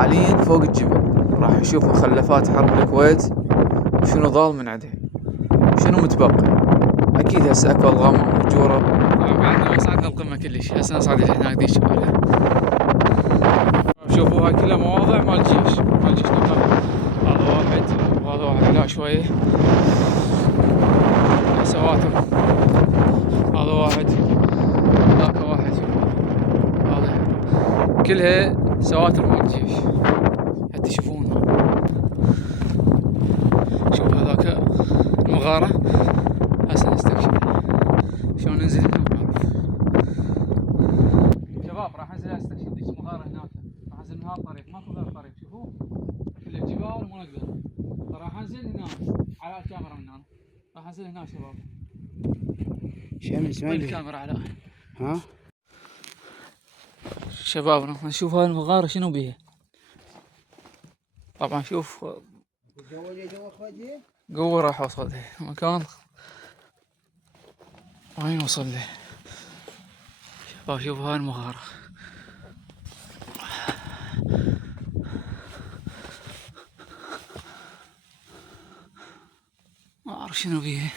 حاليا فوق الجبل، راح نشوف مخلفات حرب الكويت وشنو ضال من عندها، شنو متبقي. اكيد هسه اكو الغام مهجورة. بعدنا ما صعدنا القمة كلش، هسه نصعد اللي هناك ذي الشمال. شوفوا هاي كلها مواضع مال جيش نقل. هذا واحد وهذا واحد علا شوية سواتر، هذا واحد ذاك واحد، هذا كلها سواتر مال الجيش حتى تشوفونها. شوف هذاك المغارة، هسه نستكشف شلون ننزل هنا. شباب راح انزل استكشف ذيك المغارة هناك، راح انزل من هالطريق، ماكو غير طريق، شوفوا كله جبال وما نقدر. راح انزل هنا على الكاميرا من هنا، راح انزل هنا شباب. شمس ما الكاميرا على ها شباب، راح نشوف هاي المغارة شنو بيها. طبعا شوف قوة راح اوصل له مكان وين وصل له. شباب شوفوا هاي المغارة، ما اعرف شنو بيها.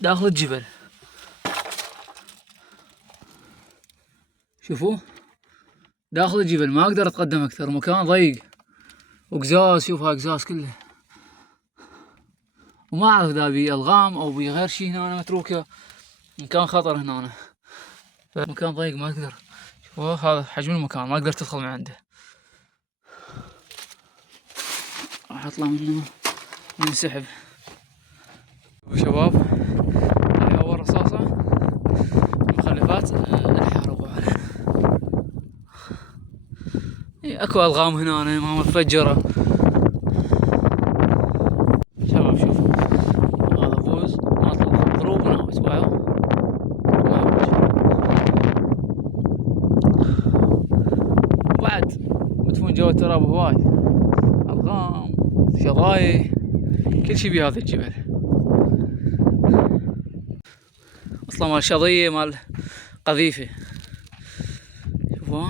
داخل الجبل، شوفوا داخل الجبل، ما اقدر اتقدم اكثر، مكان ضيق وقزاز. شوف هاي قزاز كله، وما اعرف اذا بي الغام او بي غير شي هنا متروكه. مكان خطر هنا، مكان ضيق ما اقدر. شوفوا هذا حجم المكان، ما اقدر تدخل من عنده. راح اطلع منه ننسحب. شباب هاي اول رصاصة مخلفات الحرب. اكو الغام هنا ما متفجرة. شباب شوفوا هذا بوز ناطر ضروب وناوي تباعوا وبعد مدفون جوا التراب هواي، الغام شظايا كل شي بهذا الجبل. اصلا مال شظية مال قذيفة. شوفوا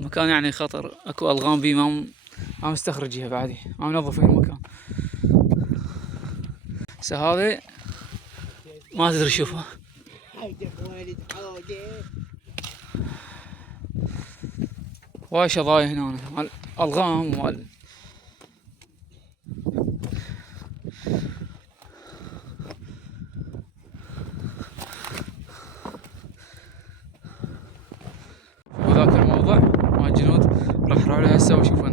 مكان يعني خطر، اكو الغام بيه ما مستخرجيها بعدي، ما منظفين المكان. هسه هذا ما تدري. شوفوا واي شظايا هنا مال الغام ومال وذاك الموضع مال الجنود راح نروح له هسه وشوفن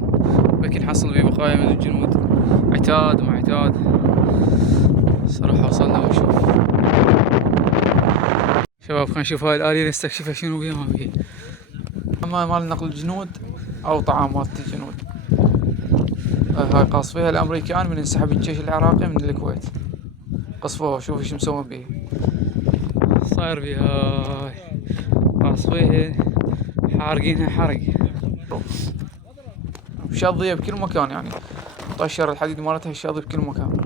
بلكي نحصل بيه بقايا من الجنود، عتاد وما عتاد. صراحة وصلنا ونشوف. شباب خلينا نشوف هاي الآلية نستكشفها شنو بيها ما بيها. اما مال نقل الجنود او طعامات الجنود. هاي قاصفيها الامريكان من انسحاب الجيش العراقي من الكويت، قصفوها. شوفوا ايش مسوين بيها، صاير بيها هاي قاصفيها حارقينها حرق، شاضية بكل مكان يعني، طشر الحديد مالتها شاضي بكل مكان.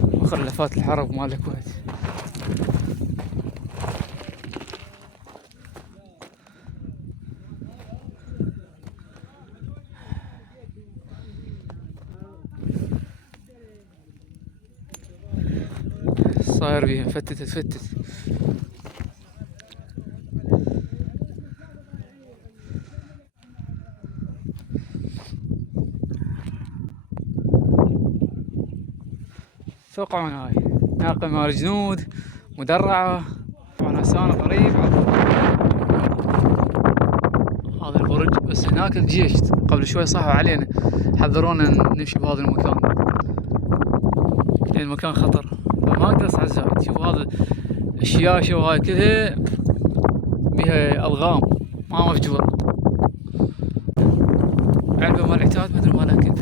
مخلفات الحرب مال الكويت. صاير بيها تفتت. توقعون هاي ناقة مال جنود مدرعة. طبعا هسه انا قريب هذا البرج، بس هناك الجيش قبل شوي صاحوا علينا حذرونا نمشي بهذا المكان لان المكان خطر، فما اقدر اصعد زايد. شوفوا هذا الشياشة وهاي كلها بيها الغام ما مفجورة. علبة مال عتاد مدري مالها كل.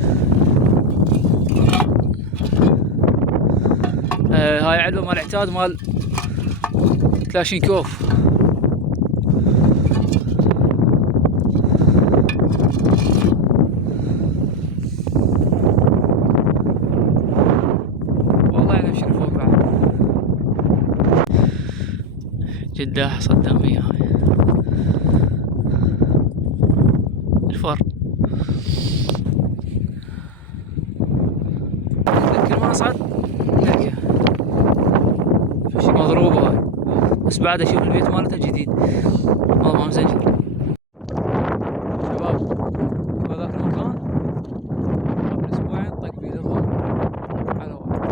هاي علبة مال عتاد مال كلاشينكوف. جداح صدامية هاي الفار. كل ما اصعد نلاقيها مضروبة هاي، بس بعد اشوف البيت مالته جديد والله ما مزنجر. شباب هذاك المكان قبل اسبوعين طق بيه لغم على واحد،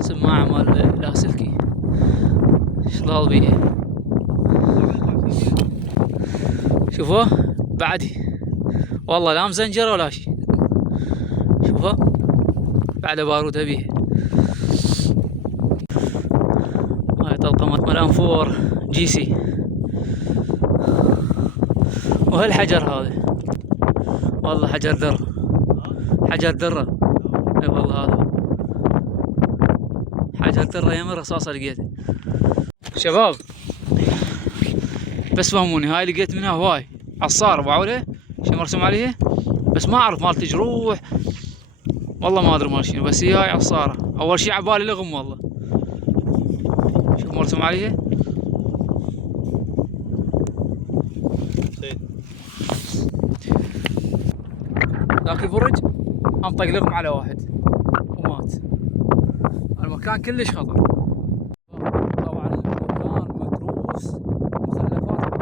سماعة مال لاسلكي شلال بيه. شوفوه بعدي والله لا مزنجر ولا شي، شوفوه بعد بارودة بيه. هاي طلقة مال انفور جي سي. وهالحجر هذا والله حجر درة، حجر درة اي والله هذا حجر درة يم رصاصة لقيته. شباب بس فهموني، هاي لقيت منها هواي عصارة ابو عوله شو مرسوم عليه، بس ما اعرف مالت جروح والله ما ادري مال شنو، بس هي هاي عصارة. اول شي عبالي لغم والله، شوف مرسوم عليه ذاك البرج هم طق لغم على واحد ومات. المكان كلش خطر طبعا، المكان متروس مخلفات،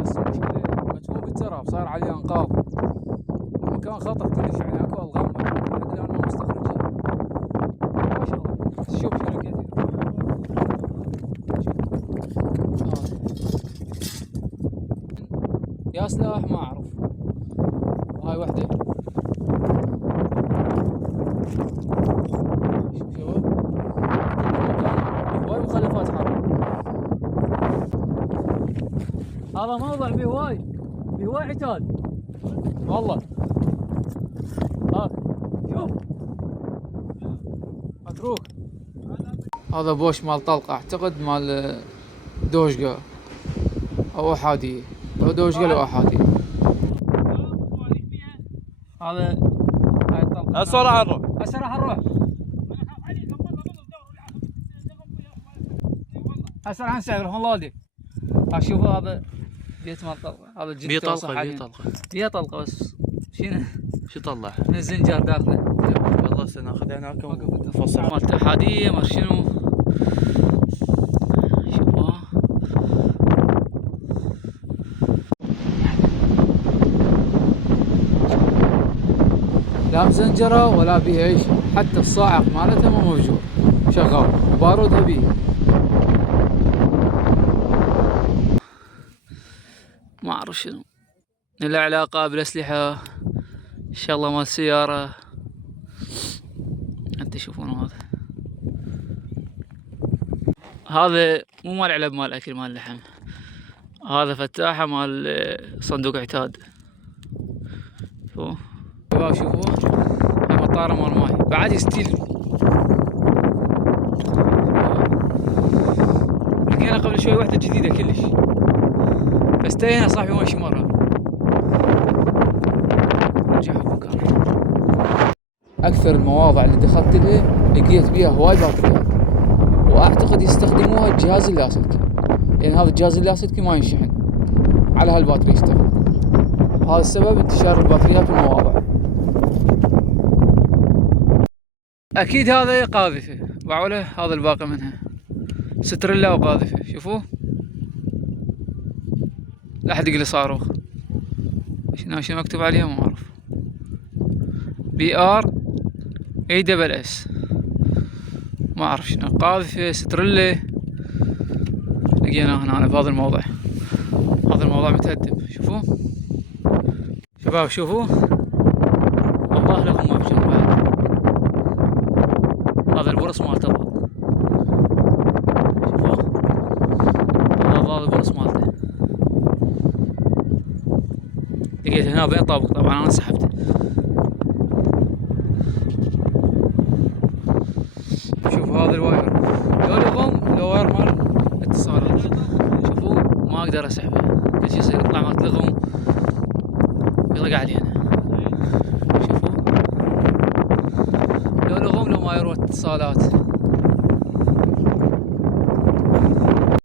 بس المشكلة مجموع بالتراب صار عليه انقاض. المكان خطر كلش يعني اكو الغام لحد الان ما مستخرجين. ما شاء الله شوف شنو لقيت يا سلاح ما اعرف. وهاي وحده شوف شباب هواي مخلفات حرب. هذا موضع فيه هواي عتاد والله. شوف متروك. هذا بوش مال طلقة اعتقد مال دوشقة او احادية، لو دوشقة لو احادية. هذا هاي الطلقة هسه راح نروح، هسه راح نروح، هسه راح نسافر والله ولدي. شوفوا هذا بيت مال طلقة، هذا جد بيه طلقة بيه طلقة بس شنو شو طلع؟ من الزنجر داخله. والله سناخذ هناك ونفصل مالت احادية ما شنو. شوفوا لا مزنجرة ولا بيه اي شيء، حتى الصاعق مالتها مو موجود شغال وبارودها بيه. ما اعرف شنو له علاقة بالاسلحة ان شاء الله مال السيارة. انت تشوفون هذا مو مال علب مال اكل مال لحم، هذا فتاحة مال صندوق عتاد. شوفوا شباب شوفوا هاي مطارة مال ماي بعد ستيل. لقينا قبل شوي وحدة جديدة كلش، بس تايهنا صاحبي وين شمرها. رجعها بمكان. اكثر المواضع اللي دخلت لها لقيت بيها هواي باتريات، واعتقد يستخدموها الجهاز اللاسلكي، لان هذا الجهاز اللاسلكي ما ينشحن على هالباتري يشتغل. هذا السبب انتشار الباتريات بالمواضع. اكيد هذا قاذفة باعوله، هذا الباقي منها ستريلا وقاذفة. شوفوه لا احد يقلي صاروخ شنو مكتوب عليها ما اعرف. BR ASS ما اعرف شنو، قاذفة ستريلا لقيناها هنا بهذا الموضع. هذا الموضع متهدم. شوفوه شباب شوفوه والله لكم ما بجون بعد. هذا البرص مالته شوفوه، هذا البرص مالته لقيته هنا بين طابق، طبعا انا سحبته. شوفوا هذا الواير لو لغم لو واير مال اتصالات. شوفوا ما اقدر اسحبه، كل شي يصير يطلع مالت لغم يطلق علينا. شوفوا لو لغم لو ما يروح اتصالات.